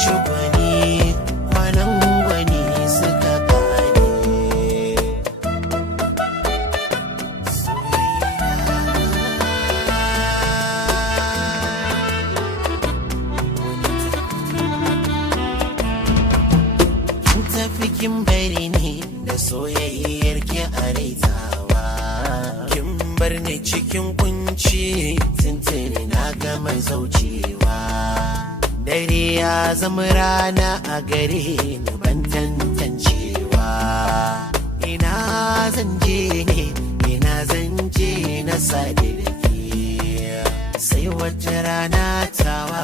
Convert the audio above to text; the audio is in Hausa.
ci gwani kwanan gwani suka kare. Kin tafi kin bari ni da soyayyar ki a raitawa, kin bar ni cikin kunci tuntuni na gama zaucewa. Dare ya zama rana a gare ni ban tantancewa, ina zan je ne ina zan je na sadu da ke, sai wata rana tawa